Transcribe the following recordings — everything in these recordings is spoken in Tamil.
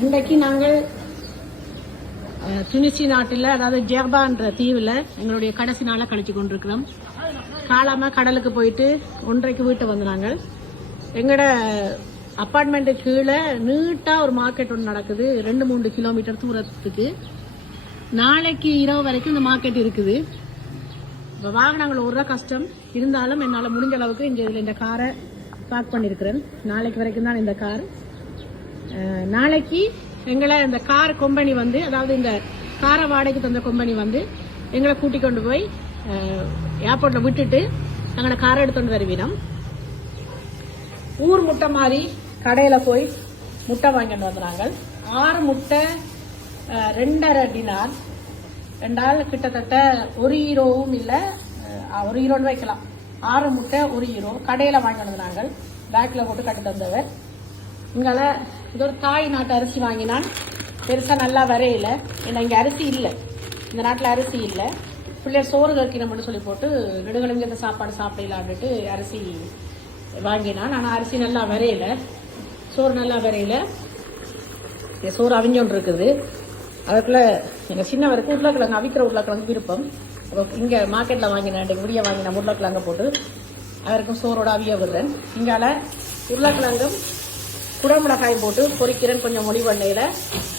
இன்றைக்கு நாங்கள் துனிசி நாட்டில், அதாவது ஜெர்பான்ற தீவில் எங்களுடைய கடைசி நாளை கழிச்சு கொண்டிருக்கிறோம். காலமாக கடலுக்கு போயிட்டு 1:30க்கு வீட்டை வந்து நாங்கள் எங்களோட அப்பார்ட்மெண்ட்டு கீழே நீட்டாக ஒரு மார்க்கெட் ஒன்று நடக்குது, 2-3 கிலோமீட்டர் தூரத்துக்கு. நாளைக்கு இரவு வரைக்கும் இந்த மார்க்கெட் இருக்குது. இப்போ வாகனங்கள் ஓடுற கஷ்டம் இருந்தாலும் என்னால் முடிஞ்ச அளவுக்கு இதில் இந்த காரை பார்க் பண்ணியிருக்கிறேன். நாளைக்கு வரைக்கும் தான் இந்த கார். நாளைக்கு எங்களை இந்த கார் கம்பெனி வந்து, அதாவது இந்த காரை வாடகைக்கு தந்த கம்பெனி வந்து எங்களை கூட்டிக் கொண்டு போய் ஏர்போர்ட்டில் விட்டுட்டு எங்களை காரை எடுத்துட்டு வருவீனம். ஊர் முட்டை மாதிரி கடையில் போய் முட்டை வாங்கிட்டு வந்துறாங்க. 6 முட்டை 2.5 டினார் என்றால் கிட்டத்தட்ட 1 யூரோவும் இல்லை, 1 யூரோன்னு வைக்கலாம். 6 முட்டை 1 யூரோ கடையில் வாங்கிட்டு வந்தாங்க. பேக்கில் போட்டு கட்டி தந்தவர். இங்கால இது ஒரு தாய் நாட்டு அரிசி வாங்கினான். பெருசாக நல்லா வரையில, ஏன்னா இங்கே அரிசி இல்லை, இந்த நாட்டில் அரிசி இல்லை. பிள்ளையர் சோறு கற்கணும்னு சொல்லி போட்டு நெடுகளுங்க இந்த சாப்பாடு சாப்பிடலான்ட்டு அரிசி வாங்கினான். ஆனால் அரிசி நல்லா வரையில, சோறு நல்லா வரையில. சோறு அவிஞ்சோன்று இருக்குது. அதுக்குள்ள எங்கள் சின்னவருக்கு உருளைக்கிழங்கு, அவிக்கிற உருளைக்கிழங்கு விருப்பம். அப்போ இங்கே மார்க்கெட்டில் வாங்கினேன், இன்றைக்கு விடிய வாங்கினேன் உருளைக்கிழங்க போட்டு அவருக்கும் சோறோட அவிய விடுறேன். இங்கால உருளைக்கிழங்கும் குடமிளகாயும் போட்டு பொரிக்கிறேன் கொஞ்சம் ஒளிவெண்ணையில்.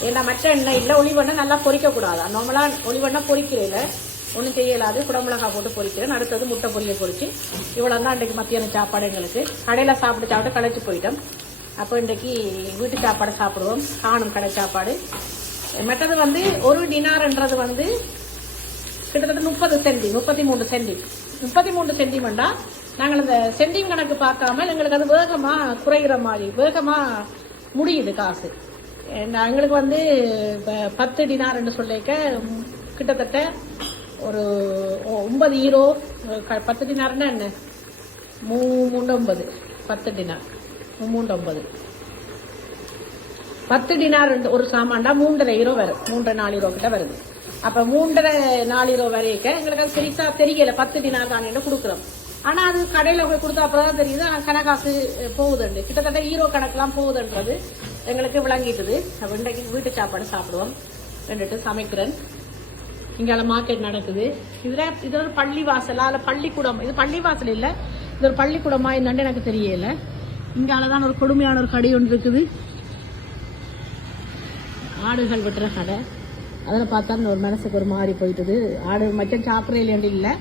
ஏன்னா மற்ற எண்ணெய் இல்லை, ஒளிவெண்ணெய் நல்லா பொரிக்கக்கூடாது. நார்மலாக ஒளிவெண்ணெய் பொரிக்கிறேன், ஒன்றும் செய்யலாது. குடமிளகாய் போட்டு பொரிக்கிறேன். அடுத்தது முட்டை பொரியை பொரிச்சு இவ்வளோ தான் இன்றைக்கு மத்தியான சாப்பாடு. எங்களுக்கு கடையில் சாப்பிட்டு களைச்சு போயிட்டோம். அப்போ இன்றைக்கு வீட்டு சாப்பாடு சாப்பிடுவோம், காணும் கடை சாப்பாடு. மற்றது வந்து 1 டினார்ன்றது வந்து கிட்டத்தட்ட 30 சென்டி, 33 சென்டி. 33 சென்டிமெண்டா நாங்கள் அந்த சென்டிங் கணக்கு பார்க்காம எங்களுக்கு அது வேகமாக குறைகிற மாதிரி, வேகமாக முடியுது காசு. எங்களுக்கு வந்து இப்போ 10 டினார்ன்னு சொல்லிக்க கிட்டத்தட்ட ஒரு 9 யூரோ. 10 டினார்னா என்ன, 3.9, 10 டினார் 3.9. 10 டினார் ஒரு சாமான்டா 3.5 யூரோ வரும், 3.4 யூரோ கிட்ட வருது. அப்ப 3.4 யூரோ வரைக்கும் எங்களுக்கு அது பெருசா தெரியல. 10 டினார் தானே கொடுக்குறோம். ஆனா அது கடையில போய் கொடுத்தா அப்புறம் தெரியுது கணக்காசு போகுதுண்டு, கிட்டத்தட்ட ஈரோ கணக்கெல்லாம் போகுதுன்றது எங்களுக்கு விளங்கிட்டுது. இன்றைக்கு வீட்டு சாப்பாடு சாப்பிடுவோம் ரெண்டுட்டு சமைக்கிறேன். இங்கால மார்க்கெட் நடக்குது. இது ஒரு பள்ளி வாசலா இல்ல பள்ளிக்கூடம்? இது பள்ளி வாசல் இல்ல, இது ஒரு பள்ளிக்கூடமா என்னன்னு எனக்கு தெரியல. இங்காலதான் ஒரு கொடுமையான ஒரு கடை ஒன்று இருக்குது, ஆடுகள் வெட்டுற கடை. அதில் பார்த்தா ஒரு மனசுக்கு ஒரு மாதிரி போயிட்டுது. ஆடு மச்சம் சாப்பிட்றேன் இல்லை,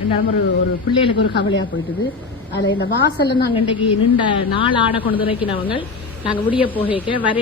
ரெண்டாலும் ஒரு பிள்ளைகளுக்கு ஒரு கவலையாக போயிட்டுது. அதில் இந்த வாசலில் நாங்கள் இன்றைக்கு நின்ற 4 ஆடை கொண்டு இறக்கினவங்க நாங்கள் விடிய போகைக்க வரை